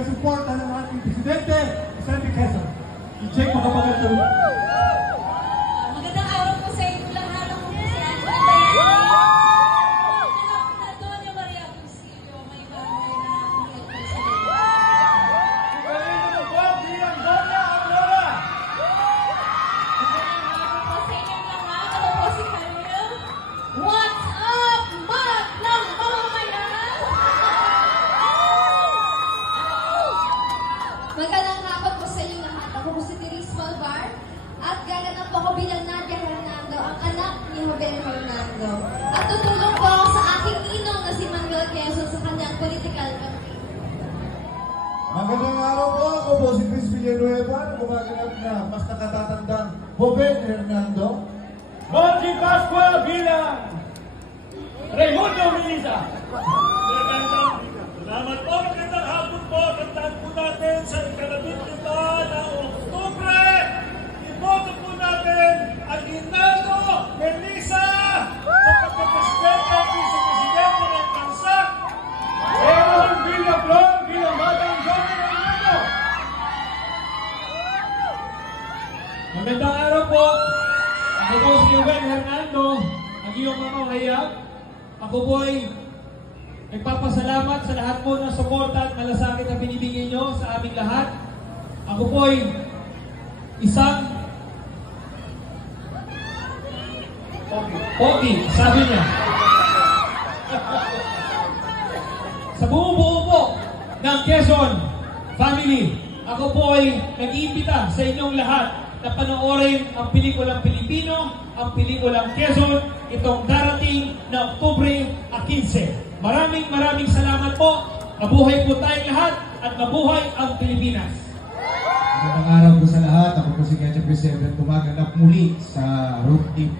taga-suporta ng ating Presidente, Senator Quezon. Si Jake Makapagal. Magandang araw po sa inyo lahat. Ako po si Angela Bayan. Antonio Maria Auxilio, may bahay na nakakiyag po sa inyo. Magandang po, bilang Doña Aurora. Magandang araw po sa inyo lahat. Ako po si Camille. What's up, mag ng mamamayan? Magandang hapon po sa inyo lahat. Ako po si Therese Malvar. At gaganap po ako bilang Nadia Hernando, ang anak ni Jovel Hernando. At tutulong po ako sa aking ninong na si Manuel Quezon sa kanyang political campaign. Magandang araw po, ako po si Chris Villanueva, na gumaganap na mas nakatatandang Jovel Hernando. Monty Pascual bilang Raimundo Miliza. Salamat po, magandang hapon po. Tandaan po natin sa ika-15 ng Oktubre. Iboto po natin ang Ginaldo Melissa sa pagkapresidente at vice-presidente ng bansa. Aaron Villaflor bilang Batang Joven Hernando. Magandang araw po. Ako po si Jovel Hernando, ang iyong mamahayag. Ako po ay nagpapasalamat sa lahat po ng suporta at malasakit na binibigay nyo sa aming lahat. Ako po ay isang Pogi, sabi niya. Sa buo-buo po ng Quezon family, ako po ay nag-iimbita sa inyong lahat na panoorin ang pelikulang Pilipino, ang pelikulang Quezon, itong darating na Oktubre 15. Maraming salamat po. Mabuhay po tayong lahat at mabuhay ang Pilipinas. Magandang araw po sa lahat. Ako po si Ketchup Reserve, gumaganap muli sa road team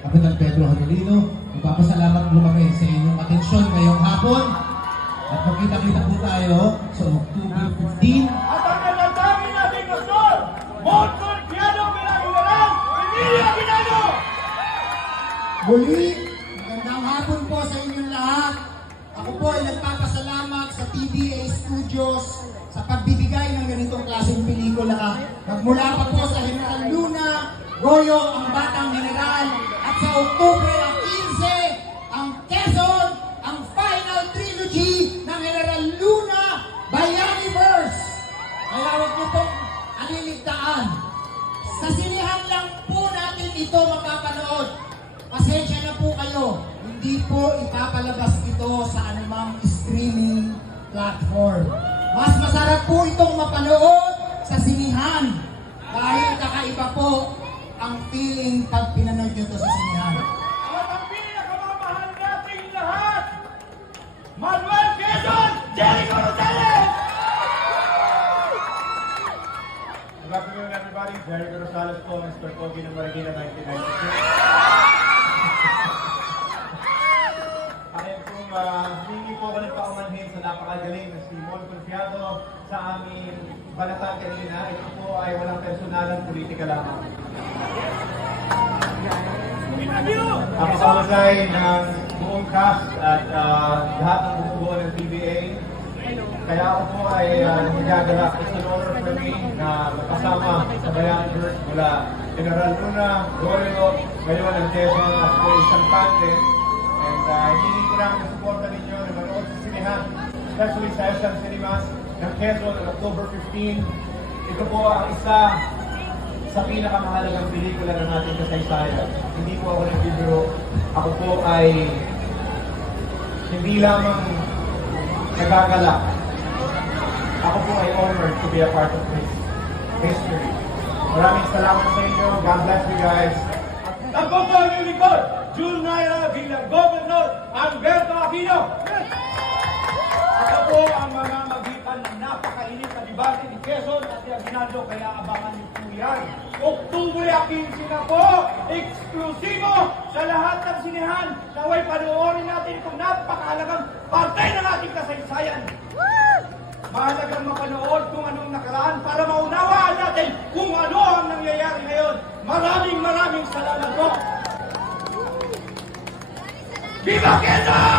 Kapitan Pedro Hanolino. Magpapasalamat po kami sa inyong atensyon ngayong hapon. At magkita-kita po tayo sa October 15. At ang natatangin natin pastor, Montor Piano Pinag-Ilaran, Emilia Pinano! Muli, magandang hapon po sa inyong lahat. Ako po ay nagpapasalamat sa PBA Studios sa pagbibigay ng ganitong klaseng pelikula. Magmula pa po sa General Luna, Goyo, ang Batang General, at sa Oktubre 15, ang Quezon, ang final trilogy ng General Luna, Bayaniverse. Kaya huwag niyo pong aliligtaan. Sa sinihan lang po natin ito mapapanood. Pasensya na po kayo. Hindi po ipapalabas ito sa anumang streaming platform. Mas masarap po itong mapanood sa sinihan dahil kakaiba po ang feeling pag pinanood nyo ito sa sinihan. At ang pinakamamahal nating lahat, Manuel Quezon, Jericho Rosales! Good afternoon, everybody. Jericho Rosales po, Mr. Pogi ng Marikina 1996. Akin pong hindi po ako nagpaumanhin sa napakagaling na si Mon Confiado sa aming balatan kanina. Ito po ay walang personalan, politika lamang. Ako kamasay ng buong cast at lahat ng bumubuo ng PBA. Kaya ako po ay nagagalak. It's an honor for me na magkasama sa Bayaniverse mula General Luna, Goyo, ngayon ang Quezon at po isang pante. And hindi ko lang ang suporta ninyo na manood sa sinihan, especially sa SM Cinemas ng Quezon on October 15. Ito po ang isa sa pinakamahalagang pelikula ng ating kasaysayan. Hindi po ako nagbibiro. Ako po ay hindi lamang nagagalak. Ako po ay honored to be a part of this history. Maraming salamat sa inyo. God bless you guys. Ako po ang lingkod, June Naira bilang Governor Alberto Aquino. Ako po ang mga magitan ng napakainit na debate ni Quezon at ni Aguinaldo, kaya abangan niyo po yan. Oktubre 15 na po, eksklusibo sa lahat ng sinihan. Naway panoorin natin itong napakahalagang parte ng ating kasaysayan. Mahalagang mapanood kung anong nakaraan para maunawaan natin kung ano ang nangyayari ngayon. Maraming salamat po. Viva Quezon!